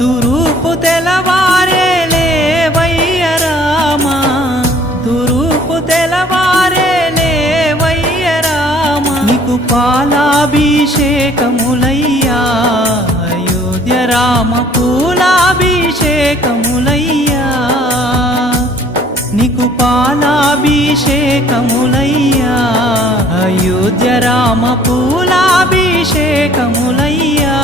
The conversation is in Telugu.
తూర్పు తెలవారే లేవయ్య రామా, తూర్పు తెలవారే లేవయ్య రామా, నీకు పాలాభిషేకములయ్యా అయోధ్య రామ, పూలాభిషేకములయ్యా, నీకు పాలాభిషేకములయ్యా అయోధ్య రామ, పూలాభిషేకములయ్యా।